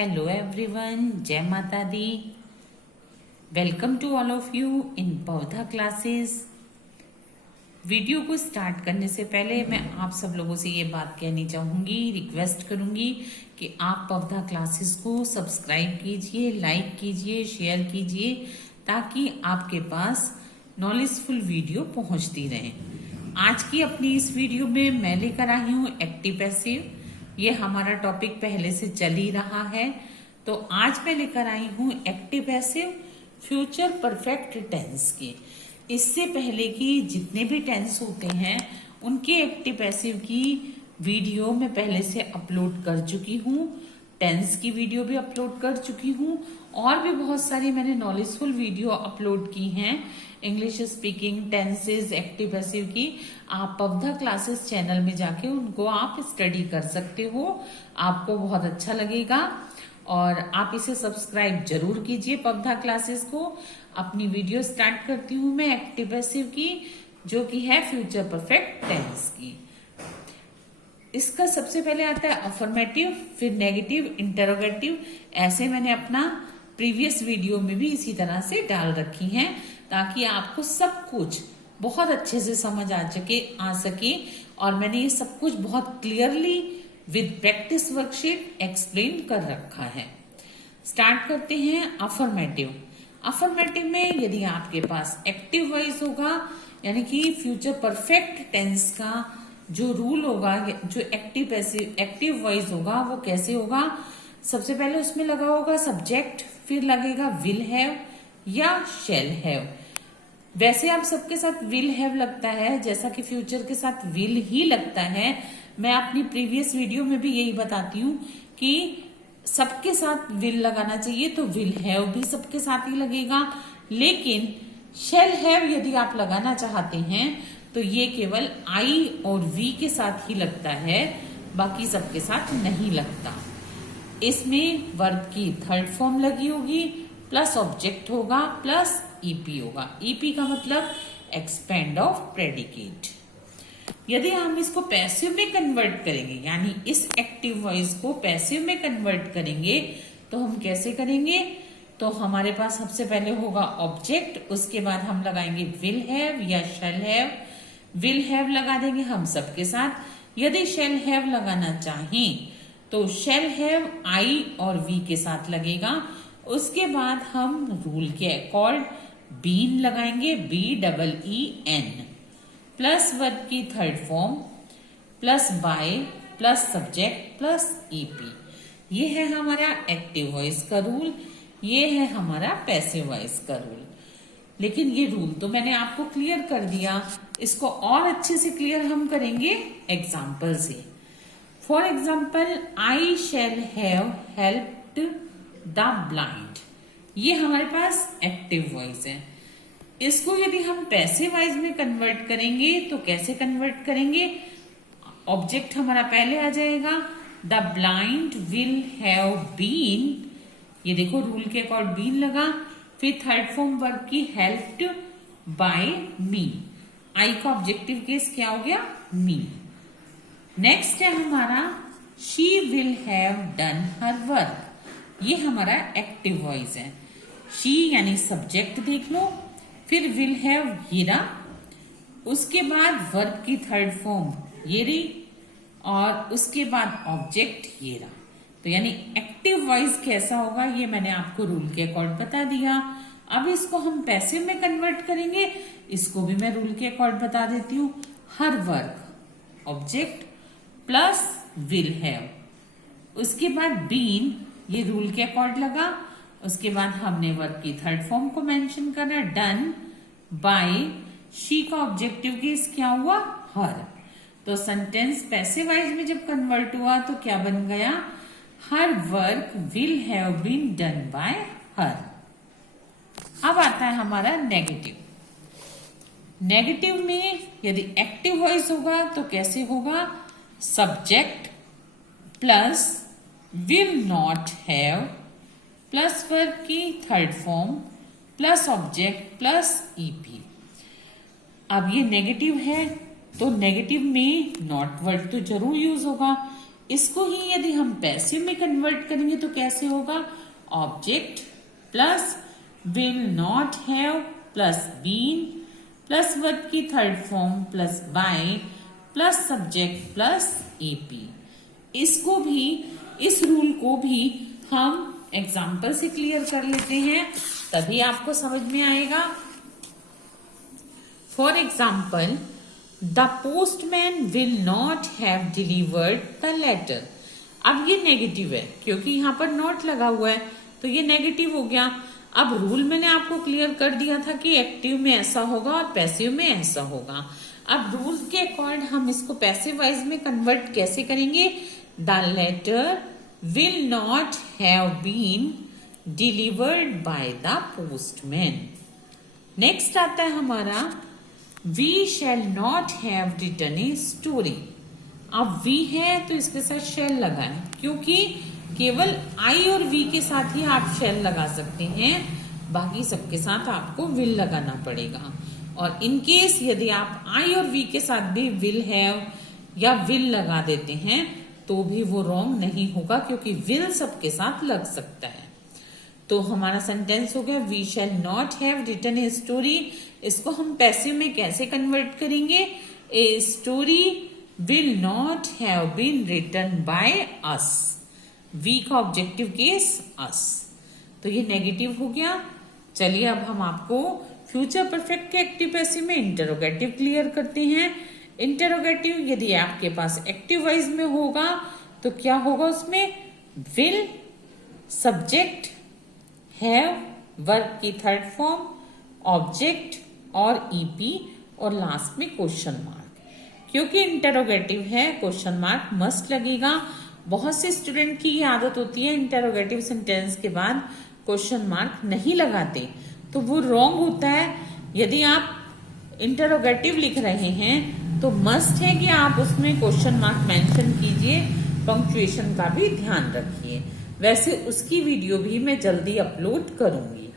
Hello everyone, जय माता दी। Welcome to all of you in Paudha classes. Video को स्टार्ट करने से पहले मैं आप सब लोगों से ये बात कहनी चाहूंगी, रिक्वेस्ट करूंगी कि आप पौधा क्लासेस को सब्सक्राइब कीजिए, लाइक कीजिए, शेयर कीजिए, ताकि आपके पास नॉलेजफुल वीडियो पहुंचती रहे। आज की अपनी इस वीडियो में मैं लेकर आई हूँ एक्टिव पैसिव। ये हमारा टॉपिक पहले से चल ही रहा है, तो आज मैं लेकर आई हूँ active passive future perfect tense की। इससे पहले की जितने भी टेंस होते हैं उनके एक्टिव पैसिव की वीडियो मैं पहले से अपलोड कर चुकी हूँ, टेंस की वीडियो भी अपलोड कर चुकी हूँ और भी बहुत सारी मैंने नॉलेजफुल वीडियो अपलोड की हैं English speaking, tenses, active passive की। आप पौधा क्लासेस चैनल में जाके उनको आप स्टडी कर सकते हो, आपको बहुत अच्छा लगेगा और आप इसे सब्सक्राइब जरूर कीजिए पौधा क्लासेस को। अपनी वीडियो स्टार्ट करती हूँ मैं एक्टिव पैसिव की, जो कि है फ्यूचर परफेक्ट टेंस की। इसका सबसे पहले आता है अफर्मेटिव, फिर नेगेटिव, इंटरोगेटिव। ऐसे मैंने अपना प्रीवियस वीडियो में भी इसी तरह से डाल रखी हैं, ताकि आपको सब कुछ बहुत अच्छे से समझ आ सके। और मैंने ये सब कुछ बहुत clearly with practice worksheet explain कर रखा है। स्टार्ट करते हैं अफर्मेटिव। अफर्मेटिव में यदि आपके पास एक्टिव वॉइस होगा, यानी कि फ्यूचर परफेक्ट टेंस का जो रूल होगा, जो एक्टिव वॉइस होगा वो कैसे होगा। सबसे पहले उसमें लगा होगा सब्जेक्ट, फिर लगेगा विल हैव या शैल हैव। वैसे आप सबके साथ विल हैव लगता है, जैसा कि फ्यूचर के साथ विल ही लगता है। मैं अपनी प्रीवियस वीडियो में भी यही बताती हूँ कि सबके साथ विल लगाना चाहिए, तो विल हैव भी सबके साथ ही लगेगा। लेकिन शैल हैव यदि आप लगाना चाहते हैं तो ये केवल आई और वी के साथ ही लगता है, बाकी सबके साथ नहीं लगता। इसमें वर्ब की थर्ड फॉर्म लगी होगी, प्लस ऑब्जेक्ट होगा, प्लस ईपी होगा। ईपी का मतलब एक्सपेंड ऑफ प्रेडिकेट। यदि हम इसको पैसिव में कन्वर्ट करेंगे, यानी इस एक्टिव वॉइस को पैसिव में कन्वर्ट करेंगे, तो हम कैसे करेंगे। तो हमारे पास सबसे पहले होगा ऑब्जेक्ट, उसके बाद हम लगाएंगे विल हैव या शैल हैव। विल हैव लगा देंगे हम सबके साथ। यदि शैल हैव लगाना चाहें तो शैल हैव आई और वी के साथ लगेगा। उसके बाद हम रूल के अकॉर्ड बीन लगाएंगे, BEEN, प्लस वर्ब की third form, plus by, plus subject, plus EP. ये है हमारा एक्टिव वॉइस का रूल, ये है हमारा पैसिव वॉइस का रूल। लेकिन ये रूल तो मैंने आपको क्लियर कर दिया, इसको और अच्छे से क्लियर हम करेंगे एग्जाम्पल से। For example, I shall have helped the blind. ये हमारे पास एक्टिव वॉइस है। इसको यदि हम पैसिव वॉइस में कन्वर्ट करेंगे तो कैसे कन्वर्ट करेंगे। ऑब्जेक्ट हमारा पहले आ जाएगा, the blind will have been. ये देखो रूल के अकॉर्ड बीन लगा, फिर थर्ड फॉर्म वर्ब की हेल्प्ड बाय मी। आई का ऑब्जेक्टिव केस क्या हो गया, मी। नेक्स्ट है हमारा she will have done her work. ये हमारा एक्टिव वॉइस है। शी यानी सब्जेक्ट देख लो, फिर विल हैव हीरा, उसके बाद वर्ब की थर्ड फॉर्म ये रही, और उसके बाद ऑब्जेक्ट ये रहा। तो यानी एक्टिव वॉइस कैसा होगा ये मैंने आपको रूल के अकॉर्ड बता दिया। अब इसको हम पैसिव में कन्वर्ट करेंगे, इसको भी मैं रूल के अकॉर्ड बता देती हूँ। Her work object plus will have, उसके बाद बीन, ये रूल के अकॉर्ड लगा। उसके बाद हमने वर्ब की थर्ड फॉर्म को मेंशन करना, डन बाय। शी का ऑब्जेक्टिव केस क्या हुआ, हर। तो सेंटेंस पैसिव वॉइस में जब कन्वर्ट हुआ तो क्या बन गया, her work will have been done by her. अब आता है हमारा नेगेटिव। नेगेटिव में यदि एक्टिव वॉइस होगा तो कैसे होगा, subject plus will not have, plus verb की third form, plus object, plus EP. अब ये नेगेटिव है तो नेगेटिव में नॉट वर्ड तो जरूर यूज होगा। इसको ही यदि हम पैसिव में कन्वर्ट करेंगे तो कैसे होगा? Object plus will not have plus been plus verb की third form plus by plus subject plus EP. इसको भी, इस रूल को भी हम एग्जाम्पल से क्लियर कर लेते हैं, तभी आपको समझ में आएगा। For example, the postman will not have delivered the letter. अब ये नेगेटिव है क्योंकि यहाँ पर नॉट लगा हुआ है, तो ये नेगेटिव हो गया। अब रूल मैंने आपको क्लियर कर दिया था कि एक्टिव में ऐसा होगा और पैसिव में ऐसा होगा। अब रूल के अकॉर्डिंग हम इसको पैसिव वाइज में कन्वर्ट कैसे करेंगे? The letter will not have been delivered by the postman. Next आता है हमारा we shall not have written a story. अब वी है तो इसके साथ शैल लगाएं, क्योंकि केवल आई और वी के साथ ही आप शैल लगा सकते हैं, बाकी सबके साथ आपको विल लगाना पड़ेगा। और इन केस यदि आप आई और वी के साथ भी विल हैव या विल लगा देते हैं तो भी वो रॉन्ग नहीं होगा, क्योंकि विल सबके साथ लग सकता है। तो हमारा सेंटेंस हो गया we shall not have written a story. इसको हम पैसिव में कैसे कन्वर्ट करेंगे? A story will not have been written by us. We का ऑब्जेक्टिव केस अस, तो ये नेगेटिव हो गया। चलिए अब हम आपको फ्यूचर परफेक्ट के एक्टिव पैसिव में इंटरोगेटिव क्लियर करते हैं। इंटरोगेटिव यदि आपके पास एक्टिव वाइज में होगा तो क्या होगा? उसमें विल, सब्जेक्ट, हैव, वर्ब की थर्ड फॉर्म, ऑब्जेक्ट और ईपी और लास्ट में क्वेश्चन मार्क। क्योंकि इंटरोगेटिव है, क्वेश्चन मार्क मस्ट लगेगा। बहुत से स्टूडेंट की ये आदत होती है इंटरोगेटिव सेंटेंस के बाद क्वेश्चन मार्क नहीं लगाते, तो वो रॉन्ग होता है। यदि आप इंटरोगेटिव लिख रहे हैं तो मस्ट है कि आप उसमें क्वेश्चन मार्क मेंशन कीजिए, पंक्चुएशन का भी ध्यान रखिए। वैसे उसकी वीडियो भी मैं जल्दी अपलोड करूंगी।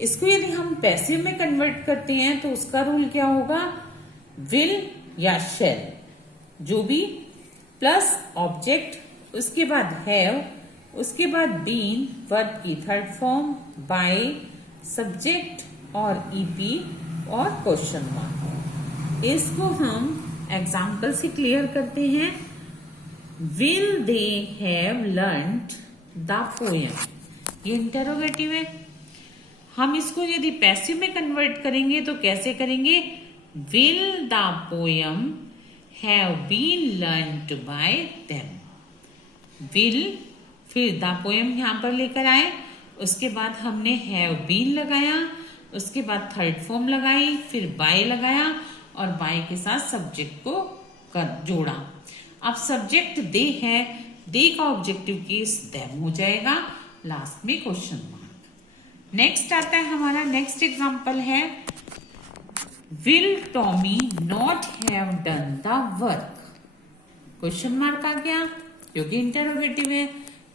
इसको यदि हम पैसिव में कन्वर्ट करते हैं तो उसका रूल क्या होगा? विल या शैल, जो भी, प्लस ऑब्जेक्ट, उसके बाद हैव, उसके बाद बीन, वर्ब की थर्ड फॉर्म, बाय, सब्जेक्ट और ईपी और क्वेश्चन मार्क। इसको हम एग्जाम्पल से क्लियर करते हैं। Will they have learned the poem. ये इंटरोगेटिव है। हम इसको यदि पैसिव में कन्वर्ट करेंगे तो कैसे करेंगे? Will the poem have been learned by them. Will, फिर द पोएम यहां पर लेकर आए, उसके बाद हमने हैव बीन लगाया, उसके बाद थर्ड फॉर्म लगाई, फिर बाय लगाया और बाय के साथ सब्जेक्ट को जोड़ा। अब सब्जेक्ट दे है, दे का ऑब्जेक्टिव केस देम हो जाएगा, लास्ट में क्वेश्चन मार्क। नेक्स्ट आता है हमारा, नेक्स्ट एग्जांपल है will Tommy not have done the work. Question mark आ गया क्योंकि इंटरोगेटिव है।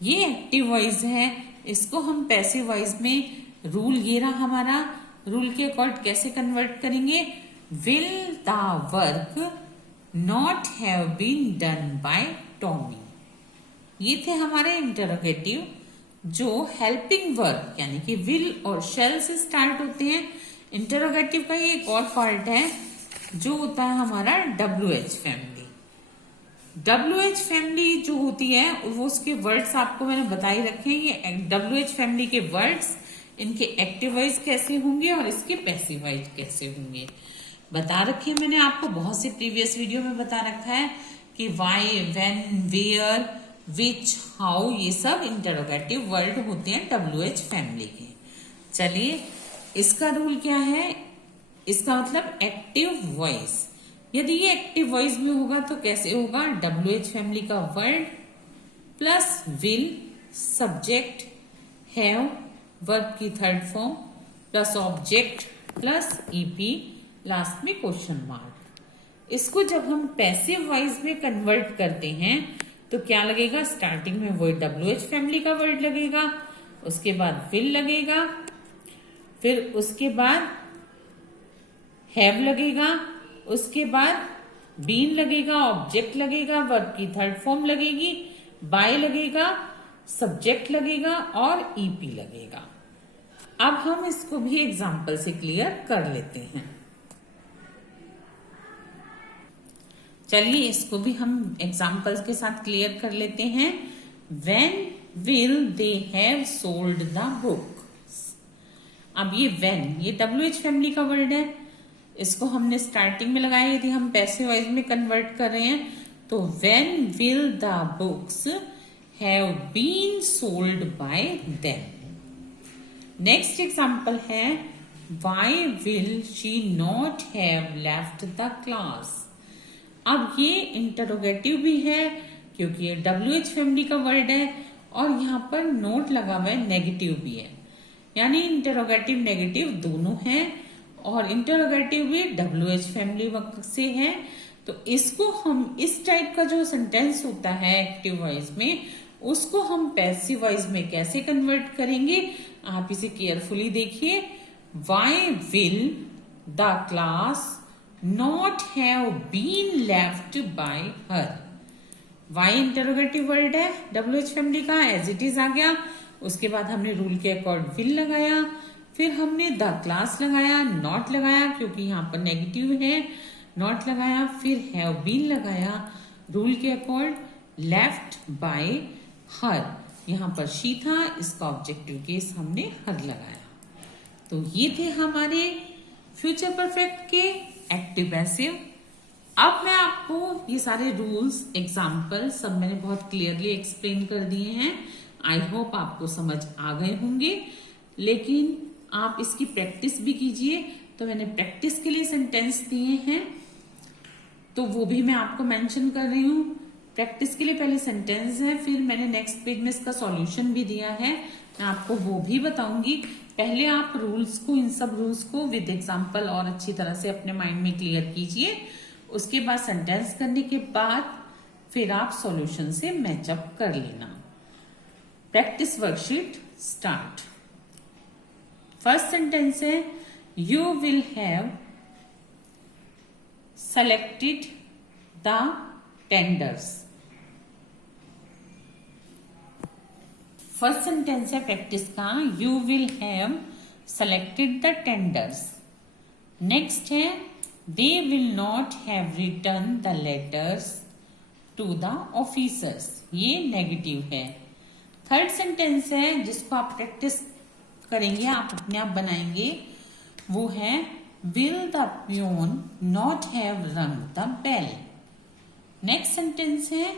ये एक्टिव वॉइस है, इसको हम पैसिव वॉइस में, रूल ये रहा हमारा, रूल के अकॉर्ड कैसे कन्वर्ट करेंगे? Will the work not have been done by Tommy. ये थे हमारे इंटरोगेटिव जो हेल्पिंग वर्ब यानी कि विल और शेल से स्टार्ट होते हैं। इंटरोगेटिव का ये एक और पार्ट है जो होता है हमारा WH फैमिली। WH फैमिली जो होती है वो, उसके वर्ड्स आपको मैंने बताई रखे हैं। ये WH फैमिली के वर्ड्स, इनके एक्टिव वाइज कैसे होंगे और इसके पैसिव वाइज कैसे होंगे बता रखे हैं मैंने आपको। बहुत से प्रीवियस वीडियो में बता रखा है कि why, when, where, which, how, ये सब इंटरोगेटिव वर्ड होते हैं WH फैमिली के। चलिए इसका रूल क्या है? इसका मतलब एक्टिव वॉइस। यदि ये एक्टिव वॉइस में होगा तो कैसे होगा? WH फैमिली का word plus will, subject, have, verb की third form plus object plus EP, last में क्वेश्चन मार्क। इसको जब हम पैसिव वॉइस में कन्वर्ट करते हैं तो क्या लगेगा? स्टार्टिंग में वो WH फैमिली का वर्ड लगेगा, उसके बाद विल लगेगा, फिर उसके बाद हैव लगेगा, उसके बाद बीन लगेगा, ऑब्जेक्ट लगेगा, वर्ब की थर्ड फॉर्म लगेगी, बाय लगेगा, सब्जेक्ट लगेगा और ईपी लगेगा। अब हम इसको भी एग्जाम्पल से क्लियर कर लेते हैं। चलिए इसको भी हम एग्जाम्पल्स के साथ क्लियर कर लेते हैं। When will they have sold the book? अब ये when, ये WH फैमिली का वर्ड है, इसको हमने स्टार्टिंग में लगाया। यदि हम पैसिव वॉइस में कन्वर्ट कर रहे हैं तो when will the books have been sold by them? Next example है why will she not have left the class? अब ये इंटरोगेटिव भी है क्योंकि ये WH फैमिली का वर्ड है और यहाँ पर नोट लगा हुआ है, नेगेटिव भी है, यानी इंटरोगेटिव नेगेटिव दोनों हैं और इंटरोगेटिव भी WH फैमिली से है। तो इसको हम इस टाइप का जो सेंटेंस होता है एक्टिव वॉइस में, उसको हम पैसिव वॉइस में कैसे कन्वर्ट करेंगे, आप इसे केयरफुली देखिए। Why will the class not have been left by her. Why interrogative word है WH फैमिली का, एज इट इज आ गया। उसके बाद हमने रूल के अकॉर्ड विल लगाया, फिर हमने द क्लास लगाया, नॉट लगाया क्योंकि यहाँ पर नेगेटिव है, नॉट लगाया, फिर हैव बीन लगाया, रूल के अकॉर्ड लेफ्ट बाय हर, यहाँ पर शी था, इसका ऑब्जेक्टिव केस हमने हर लगाया। तो ये थे हमारे फ्यूचर परफेक्ट के एक्टिव पैसिव। अब मैं आपको ये सारे रूल्स, एग्जाम्पल सब मैंने बहुत क्लियरली एक्सप्लेन कर दिए हैं। आई होप आपको समझ आ गए होंगे, लेकिन आप इसकी प्रैक्टिस भी कीजिए। तो मैंने प्रैक्टिस के लिए सेंटेंस दिए हैं, तो वो भी मैं आपको मेंशन कर रही हूँ। प्रैक्टिस के लिए पहले सेंटेंस है, फिर मैंने नेक्स्ट पेज में इसका सॉल्यूशन भी दिया है, मैं आपको वो भी बताऊंगी। पहले आप रूल्स को, इन सब रूल्स को विद एग्जाम्पल और अच्छी तरह से अपने माइंड में क्लियर कीजिए। उसके बाद सेंटेंस करने के बाद फिर आप सॉल्यूशन से मैचअप कर लेना। Practice worksheet start. First sentence है you will have selected the tenders. First sentence है प्रैक्टिस का, you will have selected the tenders. Next है they will not have return the letters to the officers, ये negative है। Third sentence है जिसको आप practice करेंगे, आप अपने आप बनाएंगे, वो है will the peon not have rung the bell. Next sentence है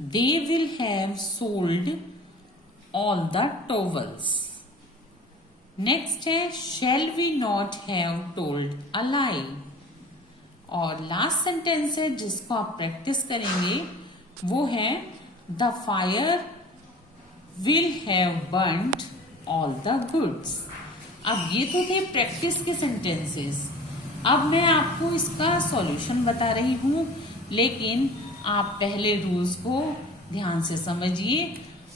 they will have sold all the towels. Next है shall we not have told a lie. और लास्ट सेंटेंस है जिसको आप प्रैक्टिस करेंगे, वो है the fire will have burned all the goods. अब ये तो थे प्रैक्टिस के सेंटेंसेस। अब मैं आपको इसका सॉल्यूशन बता रही हूं, लेकिन आप पहले रूल्स को ध्यान से समझिए,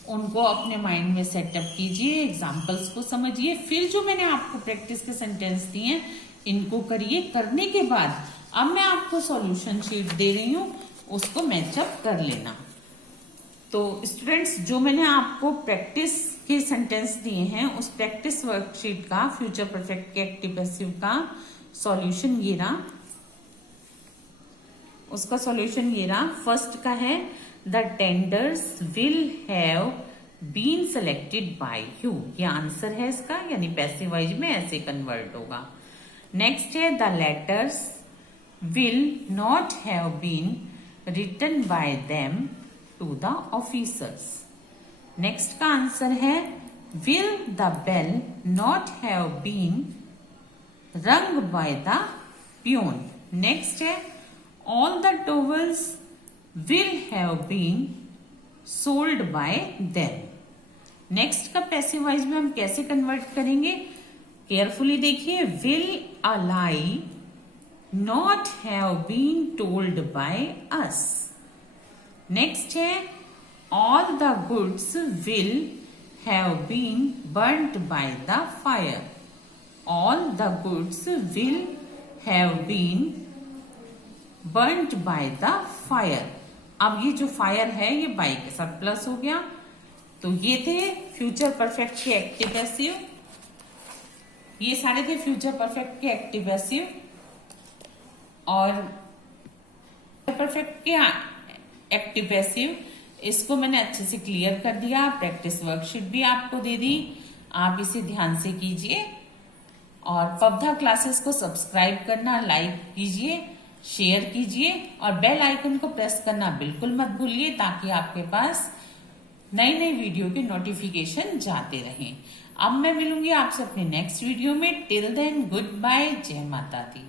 उनको अपने माइंड में सेटअप कीजिए, एग्जाम्पल्स को समझिए, फिर जो मैंने आपको प्रैक्टिस के सेंटेंस दिए हैं इनको करिए। करने के बाद अब मैं आपको सॉल्यूशन शीट दे रही हूं, उसको मैचअप कर लेना। तो स्टूडेंट्स, जो मैंने आपको प्रैक्टिस के सेंटेंस दिए हैं उस प्रैक्टिस वर्कशीट का, फ्यूचर परफेक्ट के एक्टिव पैसिव का सॉल्यूशन ये रहा। उसका सॉल्यूशन ये रहा। फर्स्ट का है the tenders will have been selected by you, ये आंसर है इसका, यानी पैसिव वॉइस में ऐसे कन्वर्ट होगा। नेक्स्ट है the letters will not have been written by them to the officers. Next का आंसर है will the bell not have been rung by the peon. Next है all the towels will have been sold by them। Next का passive voice में हम कैसे convert करेंगे, carefully देखिए। will a lie not have been told by us। Next है all the goods will have been burnt by the fire। all the goods will have been burned by the fire. अब ये जो fire है ये bye के साथ plus हो गया। तो ये थे फ्यूचर परफेक्ट के एक्टिव पैसिव, ये सारे थे फ्यूचर परफेक्ट के एक्टिव पैसिव। और परफेक्ट के एक्टिव पैसिव इसको मैंने अच्छे से क्लियर कर दिया। प्रैक्टिस वर्कशीट भी आपको दे दी, आप इसे ध्यान से कीजिए। और पवधा क्लासेस को सब्सक्राइब करना, लाइक कीजिए, शेयर कीजिए और बेल आइकन को प्रेस करना बिल्कुल मत भूलिए, ताकि आपके पास नई नई वीडियो के नोटिफिकेशन जाते रहें। अब मैं मिलूंगी आपसे अपने नेक्स्ट वीडियो में। टिल देन गुड बाय, जय माता दी।